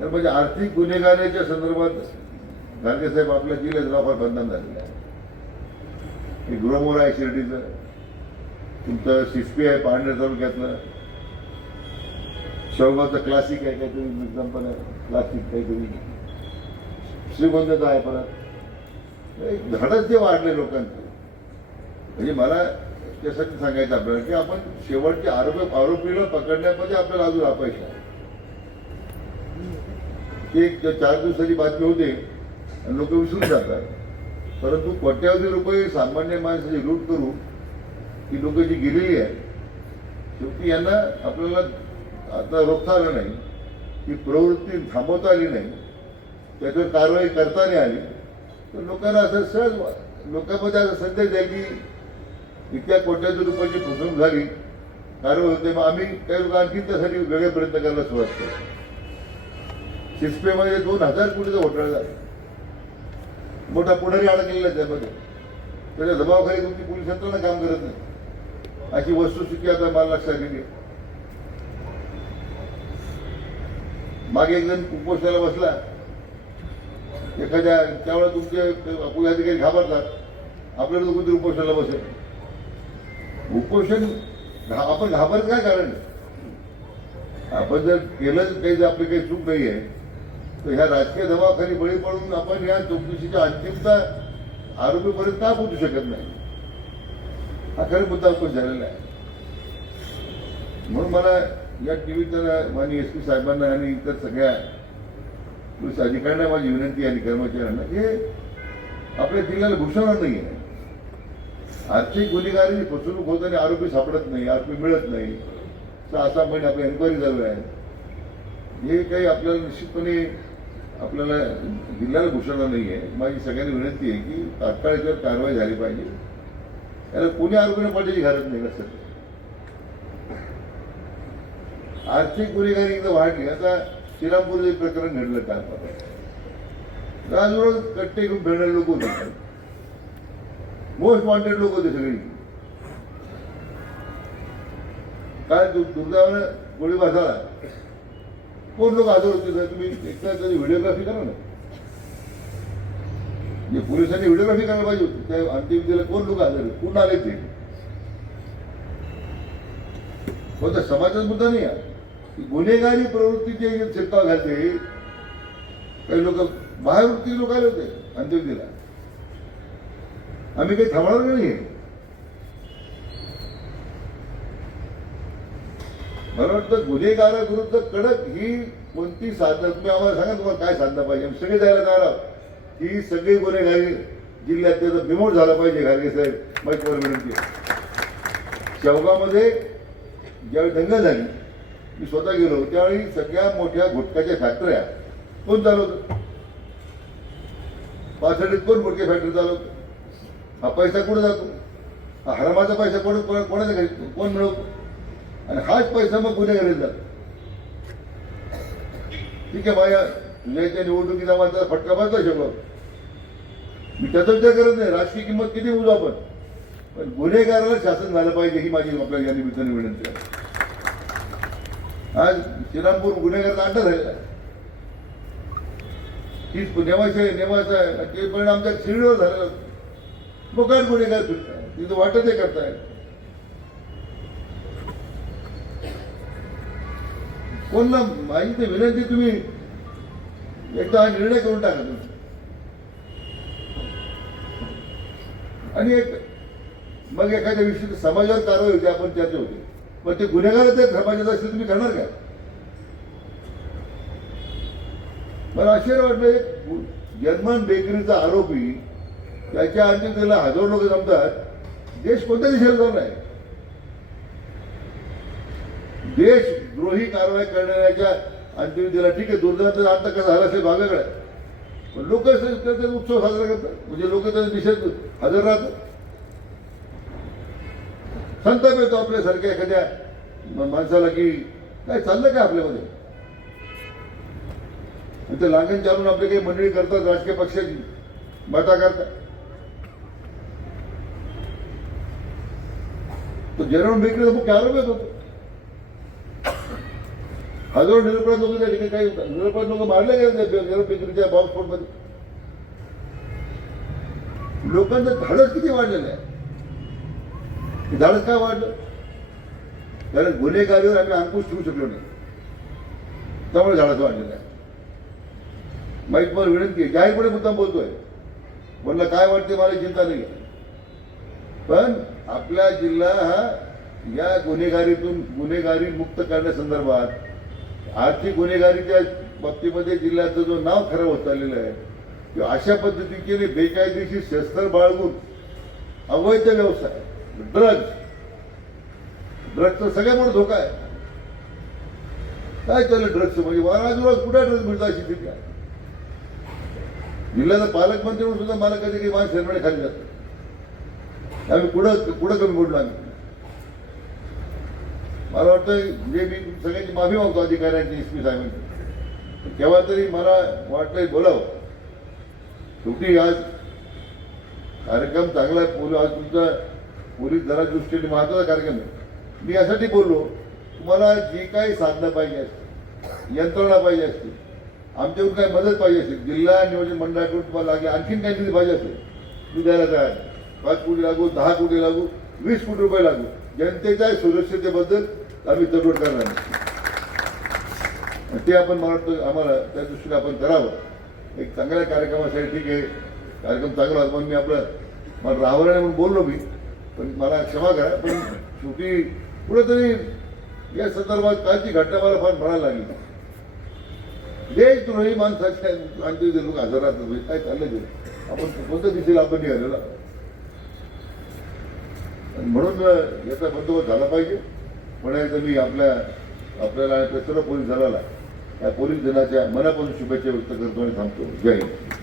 तर म्हणजे आर्थिक गुन्हेगारीच्या संदर्भात गांधी साहेब आपल्या जिल्ह्यात जबाबदार बंधन झालेलं आहे. हे गृहमोर आहे शिर्डीचं. तुमचं शिस्पी आहे पांढऱ्या तालुक्यातलं. शेवगावचं क्लासिक आहे काहीतरी एक्झाम्पल आहे. क्लासिक काहीतरी. श्रीगोंद्याचं आहे परत. धडच जे वाढले लोकांचे. म्हणजे मला त्यासाठी सांगायचं आपल्याला की आपण शेवटच्या आरोप आरोपीला पकडण्यामध्ये आपल्याला अजून अपयश आहे ती एक चार दिवसाची बातमी होते आणि लोक विसरून जातात. परंतु कोट्यावधी रुपये सामान्य माणसाची लूट करून ती लोक जी गेलेली आहे शेवटी यांना आपल्याला आता रोखता आलं नाही ती प्रवृत्ती थांबवता आली नाही त्याच्यावर कारवाई करता नाही आली. तर लोकांना असं सहज लोकांमध्ये असं संदेश द्या की इतक्या कोट्यावधी रुपयाची फसवणूक झाली कारवाई होते. मग आम्ही काही लोक आणखी त्यासाठी वेगळे प्रयत्न करायला सुरुवात केली. शिस्पेमध्ये दोन हजार कोटीचा घोटाळा झाला. मोठा पुढारी अडकलेला त्यामध्ये. त्याच्या दबावाखाली तुमची पोलीस यंत्रणा काम करत नाही. अशी वस्तुस्थिती आता मला लक्षात आलेली मागे एक जण उपोषणाला बसला. एखाद्या त्यावेळेला तुमचे पोलीस अधिकारी घाबरतात. आपल्याला कोणतरी उपोषणाला बसेल. उपोषण घा- आपण घाबरत काय कारण? आपण जर केलं काही जर आपली काही चूक नाही आहे तर ह्या राजकीय दबावाखाली बळी पडून आपण या चौकशीच्या अंतिमता आरोपीपर्यंत का पोहोचू शकत नाही? हा खरं मुद्दा आपण झालेला आहे. म्हणून मला या टीव्हीच्या माननीय एस पी साहेबांना आणि इतर सगळ्या पोलीस अधिकाऱ्यांना माझी विनंती आणि कर्मचाऱ्यांना की हे आपल्या जिल्ह्याला भूषवणार नाही आहे. आर्थिक गुन्हेगारी फसवणूक होत आणि आरोपी सापडत नाही आरोपी मिळत नाही. तर असा पण आपल्या एन्क्वायरी चालू आहे. हे काही आपल्याला निश्चितपणे आपल्याला जिल्ह्याला घुसळला नाही आहे माझी सगळ्यांनी विनंती आहे की तात्काळ याच्यावर कारवाई झाली पाहिजे. याला कोणी आरोपीने पाठीची घालत नाही का सर? आर्थिक गुन्हेगारी एकदा वाढली आता श्रीरामपूर एक प्रकरण घडलं काल परवा. रोज कट्टे घेऊन फिरणारे लोक होते. मोस्ट वॉन्टेड लोक होते सगळी. काय दु- दुर्दैवानं गोळीबार झाला. कोण लोक हजर होते सर तुम्ही एकदा त्याची व्हिडिओग्राफी करा ना. म्हणजे पोलिसांनी व्हिडिओग्राफी करायला पाहिजे होती त्या अंतिम दिला कोण लोक हजर आहेत? कोण आले ते? कोणता समाजाचा मुद्दा नाही आहे गुन्हेगारी प्रवृत्तीचे जे शिरकाव घालते. काही लोक बाहेरवरती लोक आले होते अंत्यविधीला आम्ही काही थांबणार नाही. मला वाटतं गुन्हेगाराविरुद्ध कडक ही कोणती साधनं? तुम्ही आम्हाला सांगा तुम्हाला काय साधलं पाहिजे? सगळे जायला तयार आहोत. ही सगळी गुन्हेगारी जिल्ह्यात त्याचा बिमोड झाला पाहिजे घारगे साहेब. माझी विनंती शेवगामध्ये ज्यावेळी दंग झाली मी स्वतः गेलो त्यावेळी सगळ्या मोठ्या गुटखाच्या फॅक्टऱ्या कोण चालवतं? पाचडीत कोण मोठी फॅक्टरी चालवतो? हा पैसा कुठे जातो? हा हरामाचा पैसा कोण कोण- कोणाच्या घरी कोण मिळवतो? आणि हाच पैसा मग गुन्हेगारीचा जातो. ठीक आहे माझ्या तुझ्याच्या निवडणुकीचा माझा फटका बसला शकलो मी त्याचा विचार करत नाही राजकीय किंमत किती मोजू आपण? पण गुन्हेगाराला शासन झालं पाहिजे ही माझी आपल्या या निमित्ताने विनंती आहे. आज श्रीरामपूर गुन्हेगाराचा अड्डा झालेला आहे. हीच नेवायचं आहे नेवायचं आहे आणि ते परिणाम आमच्या शिडीवर झालेला मोकाट गुन्हेगार फिरताय तिथं वाटत आहे करताय माझी ते विनंती तुम्ही एकदा हा निर्णय करून टाका तुम्ही. आणि एक मग एखाद्या विषयी समाजावर कारवाई होती आपण चर्चा होती. पण ते गुन्हेगार ते समाजात असेल तुम्ही करणार काय मला आश्चर्य वाटलं एक जर्मन बेकरीचा आरोपी त्याच्या आधी त्याला हजारो लोक जमतात. देश कोणत्या दिशेला चाललाय देशद्रोही कारवाई करणाऱ्याच्या अंतिम दिला. ठीक आहे दुर्दैवाचा अंत कसं झाला असेल भागाकडे. पण लोक उत्सव साजरा करतात. म्हणजे लोक त्याचा निषेध हजर राहतात. संताप येतो आपल्यासारख्या एखाद्या माणसाला की काय चाललं काय आपल्यामध्ये? ते लांगण चालून आपले काही मंडळी करतात राजकीय पक्षाची मता करतात. तो जर्मन बेकरीचा मुख्य आरोप येत होतो हजारो निरपराध लोक त्या ठिकाणी काही निरपराध लोक मारले गेले त्या निरपेत्रीच्या बॉम्बस्फोटमध्ये लोकांचं धाडस किती वाढलेलं आहे? धाडस काय वाढलं? कारण गुन्हेगारीवर आम्ही अंकुश ठेवू शकलो नाही. त्यामुळे धाडस वाढलेलं आहे. माहीत मला विनंती आहे जाहीरपणे मुद्दाम बोलतोय. म्हणलं काय वाटते मला चिंता नाही. पण आपला जिल्हा हा या गुन्हेगारीतून गुन्हेगारी मुक्त करण्यासंदर्भात आर्थिक गुन्हेगारीच्या बाबतीमध्ये जिल्ह्याचं जो नाव खराब होत चाललेलं आहे किंवा अशा पद्धतीचे बेकायदेशीर शस्त्र बाळगून अवैध व्यवसाय ड्रग्ज ड्रग्जचा सगळ्यामुळे धोका आहे. काय चाललं ड्रग्जचं म्हणजे वाराजुरात कुठे ड्रग्ज मिळतं अशी स्थिती आहे जिल्ह्याचा पालकमंत्री म्हणून सुद्धा मला कधी कधी माझ्या शर्मणे खाली जातं आम्ही कुठं कुठं कमी बोललो आम्ही? मला वाटतं जे मी सगळ्यांची माफी मागतो अधिकाऱ्यांची एस पी साहेबांची. तेव्हा तरी मला वाटतंय बोलावं. शेवटी आज कार्यक्रम चांगला आहे. पोलीस आज तुमचा पोलीस दला दृष्टीने महत्त्वाचा कार्यक्रम आहे. मी यासाठी बोललो तुम्हाला जी काही साधनं पाहिजे असते यंत्रणा पाहिजे असते आमच्याकडून काही मदत पाहिजे असेल जिल्हा नियोजन मंडळाकडून तुम्हाला लागेल आणखीन काहीतरी पाहिजे असेल मी द्यायला तयार पाच कोटी लागू दहा कोटी लागू वीस कोटी रुपये लागू. जनतेच्या सुरक्षतेबद्दल आम्ही दगड करणार नाही. ते आपण मला वाटतं आम्हाला त्या दृष्टीने आपण करावं. एक चांगल्या कार्यक्रमासाठी ठीक आहे. कार्यक्रम चांगला होता पण मी आपलं मला राहावं म्हणून बोललो मी. पण मला क्षमा करा पण शेवटी कुठेतरी या संदर्भात कालची घटना मला फार म्हणायला लागली. देशद्रोही माणसाच्या आणखी लोक हजर राहतात म्हणजे काय चाललं ते? आपण कोणत्या दिशेला आपण निघालेला? आणि म्हणून याचा बंदोबस्त झाला पाहिजे. म्हणायचं मी आपल्या आपल्याला आणि सर्व पोलीस दलाला या पोलीस दिनाच्या मनापासून शुभेच्छा व्यक्त करतो आणि थांबतो. जय हिंद.